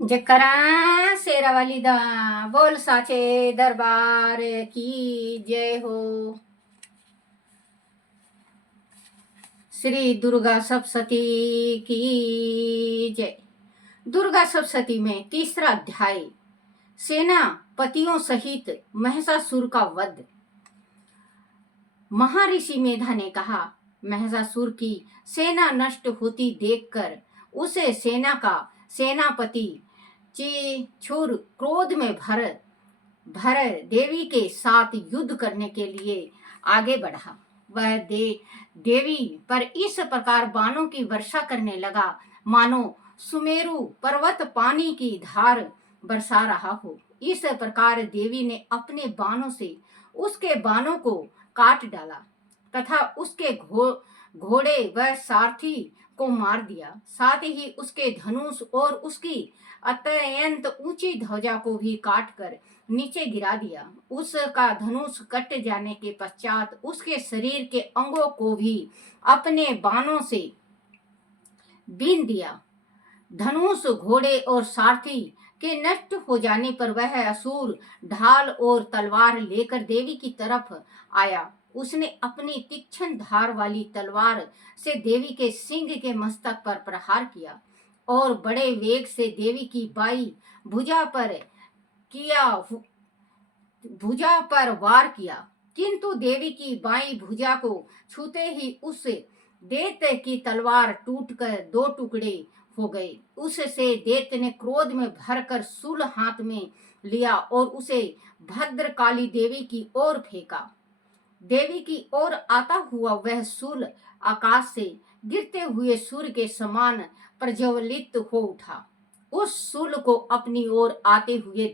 जकरा शेरावाली दा बोल साचे दरबार की जय हो। श्री दुर्गा सप्तशती की जय। दुर्गा सप्तशती में तीसरा अध्याय, सेनापतियों सहित महिषासुर का वध। महर्षि मेधा ने कहा, महिषासुर की सेना नष्ट होती देखकर उसे सेना का सेनापति चिछुर क्रोध में भर देवी के साथ युद्ध करने के लिए आगे बढ़ा। वह देवी पर इस प्रकार बाणों की वर्षा करने लगा मानो सुमेरु पर्वत पानी की धार बरसा रहा हो। इस प्रकार देवी ने अपने बाणों से उसके बाणों को काट डाला तथा उसके घोड़े व सारथी को मार दिया। साथ ही उसके धनुष और उसकी अत्यंत ऊंची ध्वजा को भी काट कर नीचे गिरा दिया। उसका धनुष कट जाने के पश्चात उसके शरीर के अंगों को भी अपने बाणों से बीन दिया। धनुष, घोड़े और सारथी के नष्ट हो जाने पर वह असुर ढाल और तलवार लेकर देवी की तरफ आया। उसने अपनी तीक्ष्ण धार वाली तलवार से देवी के सिंह के मस्तक पर प्रहार किया और बड़े वेग से देवी की बाई भुजा पर वार किया, किंतु देवी की बाई भुजा को छूते ही उस दैत्य की तलवार टूटकर दो टुकड़े हो गए। उससे दैत्य ने क्रोध में भरकर शूल हाथ में लिया और उसे भद्रकाली देवी की ओर फेंका। देवी की ओर आता हुआ वह शूल आकाश से गिरते हुए सूर्य के समान प्रज्वलित हो उठा। उस शूल को अपनी ओर आते हुए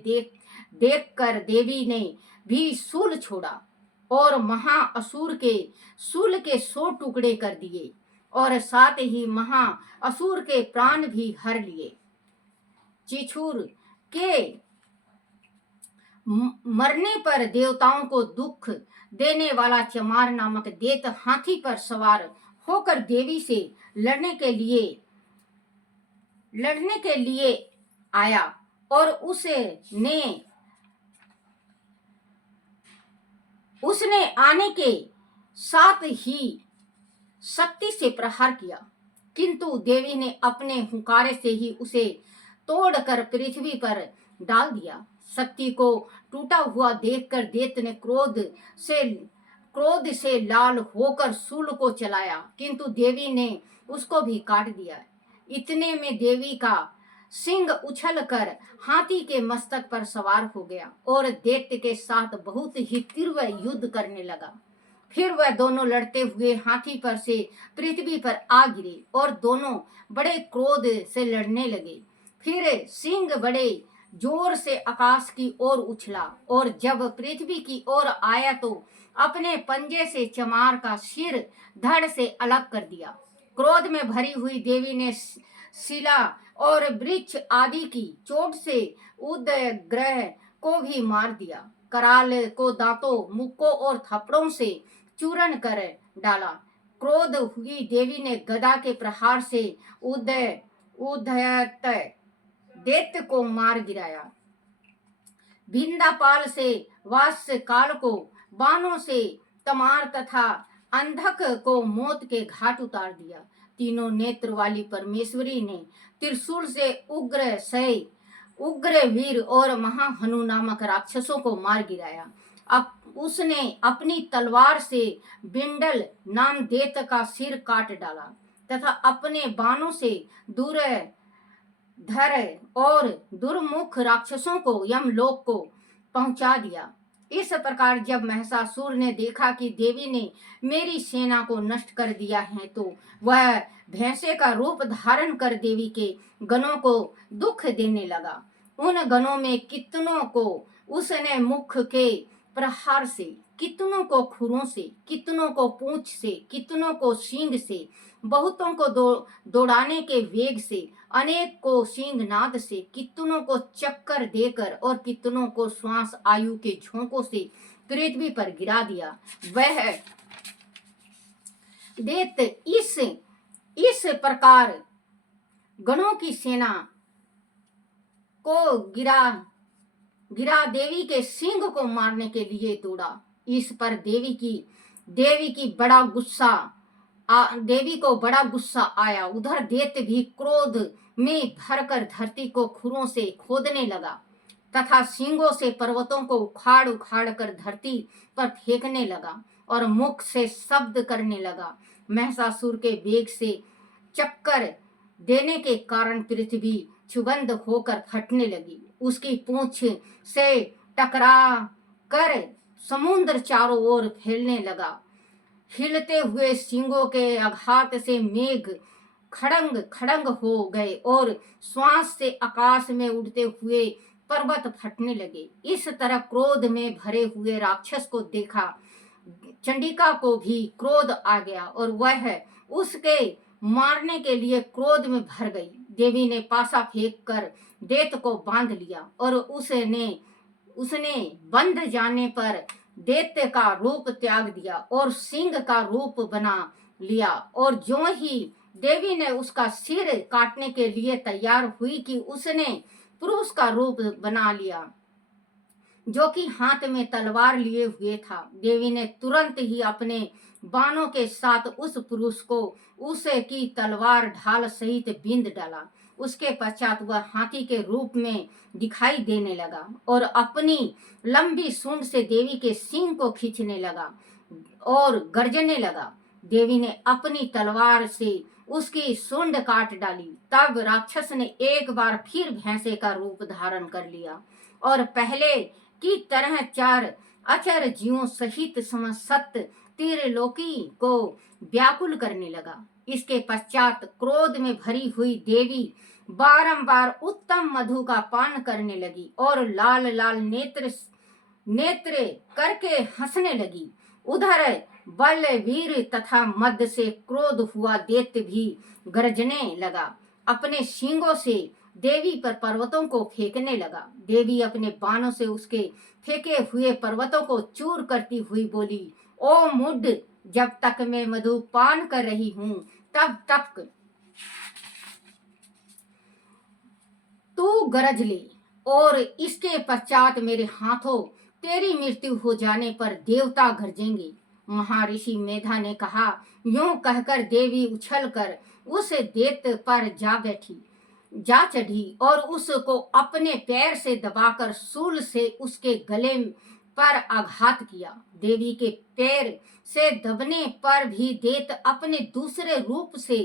देखकर देवी ने भी शूल छोड़ा और महाअसुर के शूल के 100 टुकड़े कर दिए और साथ ही महाअसुर के प्राण भी हर लिए। चिछुर के मरने पर देवताओं को दुख देने वाला चमार नामक दैत्य हाथी पर सवार होकर देवी से लड़ने के लिए आया और उसने आने के साथ ही शक्ति से प्रहार किया, किंतु देवी ने अपने हुंकारे से ही उसे तोड़कर पृथ्वी पर डाल दिया। शक्ति को टूटा हुआ देखकर दैत्य ने क्रोध से लाल होकर शूल को चलाया, किंतु देवी ने उसको भी काट दिया। इतने में देवी का सिंह उछल कर हाथी के मस्तक पर सवार हो गया और दैत्य के साथ बहुत ही तीव्र युद्ध करने लगा। फिर वह दोनों लड़ते हुए हाथी पर से पृथ्वी पर आ गिरे और दोनों बड़े क्रोध से लड़ने लगे। फिर सिंह बड़े जोर से आकाश की ओर उछला और जब पृथ्वी की ओर आया तो अपने पंजे से चमार का सिर धड़ से अलग कर दिया। क्रोध में भरी हुई देवी ने शिला और वृक्ष आदि की चोट से उदय ग्रह को भी मार दिया। कराल को दांतों, मुक्कों और थप्पड़ों से चूर्ण कर डाला। क्रोध हुई देवी ने गदा के प्रहार से उदयत दैत्य को मार गिराया। भिंदापाल से वात्स्यकाल को बाणों से तमार तथा अंधक को मौत के घाट उतार दिया। तीनों नेत्र वाली परमेश्वरी ने त्रिशूल से उग्र वीर और महाहनु नामक राक्षसों को मार गिराया। अब उसने अपनी तलवार से बिंडल नाम दैत्य का सिर काट डाला तथा अपने बाणों से धर और दुर्मुख राक्षसों को यमलोक को पहुंचा दिया। इस प्रकार जब महिषासुर ने देखा कि देवी ने मेरी सेना को नष्ट कर दिया है तो वह भैंसे का रूप धारण कर देवी के गणों को दुख देने लगा। उन गणों में कितनों को उसने मुख के प्रहार से, कितनों को खुरों से, कितनों को पूंछ से, कितनों को सींग से, बहुतों को दौड़ाने के वेग से, अनेक को सिंहनाद से, कितनों को चक्कर देकर और कितनों को श्वास आयु के झोंकों से पृथ्वी पर गिरा दिया। वह दैत्य इस प्रकार गणों की सेना को गिरा देवी के सिंह को मारने के लिए दौड़ा। इस पर देवी की बड़ा गुस्सा देवी को बड़ा गुस्सा आया। उधर दैत्य भी क्रोध में भरकर धरती को खुरों से खोदने लगा तथा सींगों से पर्वतों को उखाड़ उखाड़ कर धरती पर फेंकने लगा और मुख से शब्द करने लगा। महिषासुर के वेग से चक्कर देने के कारण पृथ्वी क्षुब्ध होकर फटने लगी। उसकी पूंछ से टकरा कर समुद्र चारों ओर फैलने लगा। हिलते हुए सींगों के आघात से मेघ खड़ंग खड़ंग हो गए और श्वास से आकाश में उड़ते हुए पर्वत फटने लगे। इस तरह क्रोध में भरे हुए राक्षस को देखा चंडिका को भी क्रोध आ गया और वह उसके मारने के लिए क्रोध में भर गई। देवी ने पासा फेंक कर दैत्य को बांध लिया और उसने बंध जाने पर दैत्य का रूप त्याग दिया और सिंह का रूप बना लिया। और जो ही देवी ने उसका सिर काटने के लिए तैयार हुई कि उसने पुरुष का रूप बना लिया जो कि हाथ में तलवार लिए हुए था। देवी ने तुरंत ही अपने बाणों के साथ उस पुरुष को उसे की तलवार ढाल सहित बींध डाला। उसके पश्चात वह हाथी के रूप में दिखाई देने लगा और अपनी लंबी सूंड से देवी के सींग को खींचने लगा और गर्जने लगा। देवी ने अपनी तलवार से उसकी सूंड काट डाली। तब राक्षस ने एक बार फिर भैंसे का रूप धारण कर लिया और पहले की तरह चार अचर जीवों सहित समस्त त्रिलोकी को व्याकुल करने लगा। इसके पश्चात क्रोध में भरी हुई देवी बारंबार उत्तम मधु का पान करने लगी और लाल लाल नेत्र करके हंसने लगी। उधर बलवीर तथा मद से क्रोध हुआ दैत्य भी गरजने लगा। अपने सींगों से देवी पर पर्वतों को फेंकने लगा। देवी अपने बाणों से उसके फेंके हुए पर्वतों को चूर करती हुई बोली, ओ मुड, जब तक मैं मधु पान कर रही हूँ तब तक तू गरज ले और इसके पश्चात मेरे हाथों तेरी मृत्यु हो जाने पर देवता गरजेंगे। महर्षि मेधा ने कहा। यूं कहकर देवी उछलकर उस दैत्य पर जा चढ़ी और उसको अपने पैर से दबाकर शूल से उसके गले पर आघात किया। देवी के पैर से दबने पर भी दैत्य अपने दूसरे रूप से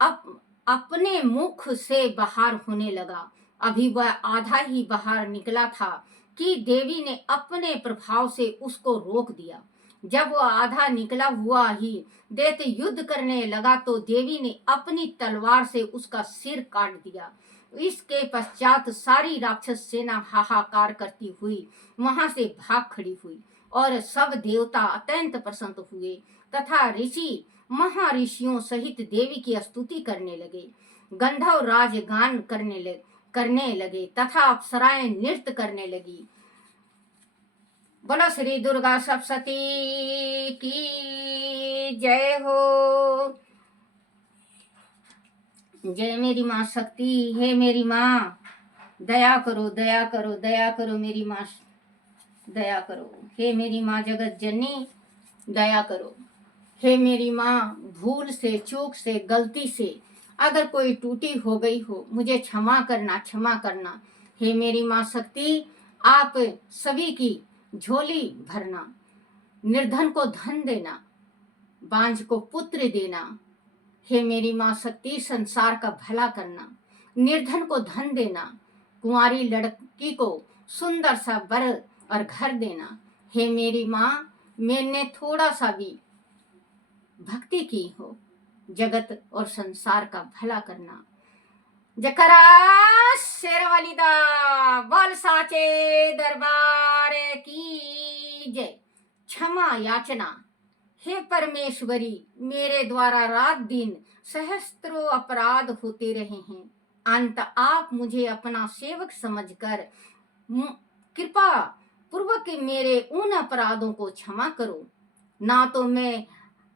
अपने मुख से बाहर होने लगा। अभी वह आधा ही बाहर निकला था कि देवी ने अपने प्रभाव से उसको रोक दिया। जब वह आधा निकला हुआ ही दैत्य युद्ध करने लगा तो देवी ने अपनी तलवार से उसका सिर काट दिया। इसके पश्चात सारी राक्षस सेना हाहाकार करती हुई वहां से भाग खड़ी हुई और सब देवता अत्यंत प्रसन्न हुए तथा ऋषि महर्षियों सहित देवी की स्तुति करने लगे। गंधर्व राज गान करने लगे तथा अप्सराएं नृत्य करने लगी। बोलो श्री दुर्गा सप्तशती की जय हो। जय मेरी माँ शक्ति। हे मेरी माँ दया करो, दया करो, दया करो मेरी माँ, दया करो। हे मेरी माँ जगत जननी दया करो। हे मेरी माँ भूल से, चूक से, गलती से अगर कोई टूटी हो गई हो मुझे क्षमा करना, क्षमा करना। हे मेरी माँ शक्ति आप सभी की झोली भरना, निर्धन को धन देना, बांझ को पुत्र देना। हे मेरी माँ शक्ति संसार का भला करना, निर्धन को धन देना, कुंवारी लड़की को सुंदर सा वर और घर देना। हे मेरी माँ मैंने थोड़ा सा भी भक्ति की हो जगत और संसार का भला करना। जकरा शेरवाली दा बोल साचे दरबार की जय। क्षमा याचना। हे परमेश्वरी मेरे द्वारा रात दिन सहस्त्रों अपराध होते रहे हैं। अंत आप मुझे अपना सेवक समझकर कृपा पूर्वक मेरे उन अपराधों को क्षमा करो। ना तो मैं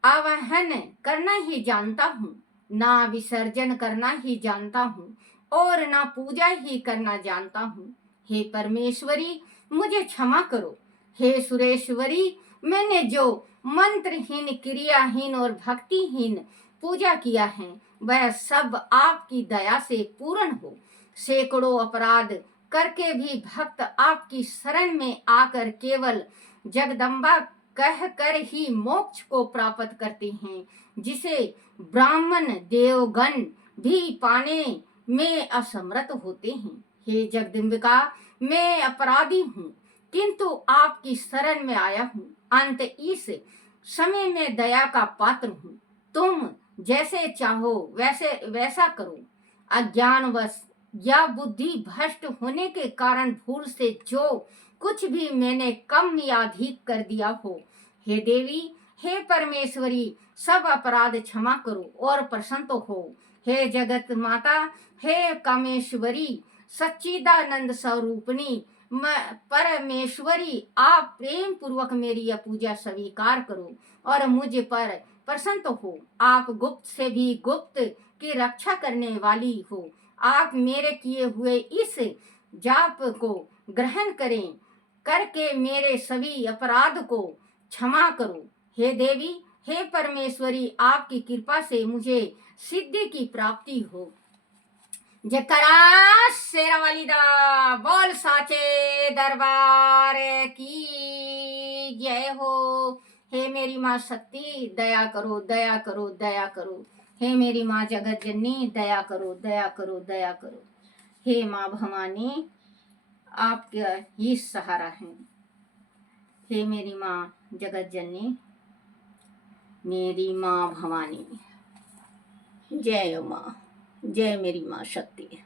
आवाहन करना ही जानता हूँ, ना विसर्जन करना ही जानता हूँ और ना पूजा ही करना जानता हूँ। हे परमेश्वरी, मुझे क्षमा करो। हे सुरेश्वरी, मैंने जो मंत्रहीन, क्रियाहीन और भक्तिहीन पूजा किया है वह सब आपकी दया से पूर्ण हो। सैकड़ों अपराध करके भी भक्त आपकी शरण में आकर केवल जगदम्बा कह कर ही मोक्ष को प्राप्त करते हैं, जिसे ब्राह्मण देवगण भी पाने में असमर्थ होते हैं। हे जगदम्बिका, मैं अपराधी हूँ, किंतु आपकी शरण में आया हूँ। अंत इस समय में दया का पात्र हूँ। तुम जैसे चाहो वैसा करो। अज्ञानवश या बुद्धि भ्रष्ट होने के कारण भूल से जो कुछ भी मैंने कम या अधिक कर दिया हो, हे देवी, हे परमेश्वरी, सब अपराध क्षमा करो और प्रसन्न हो। हे जगत माता, हे कामेश्वरी, सच्चिदानंद स्वरूपिणी परमेश्वरी, आप प्रेम पूर्वक मेरी यह पूजा स्वीकार करो और मुझ पर प्रसन्न हो। आप गुप्त से भी गुप्त की रक्षा करने वाली हो। आप मेरे किए हुए इस जाप को ग्रहण करें, करके मेरे सभी अपराध को क्षमा करो। हे देवी, हे परमेश्वरी, आपकी कृपा से मुझे सिद्धि की प्राप्ति हो। जयकारा शेरा वाली दा, बोल साचे दरबार की जय हो। हे मेरी माँ शक्ति, दया करो, दया करो, दया करो। हे मेरी माँ जगत जननी, दया करो, दया करो, दया करो। हे माँ भवानी, आपका ही सहारा है। हे मेरी माँ जगत जननी, मेरी माँ भवानी, जय माँ, जय मेरी माँ शक्ति।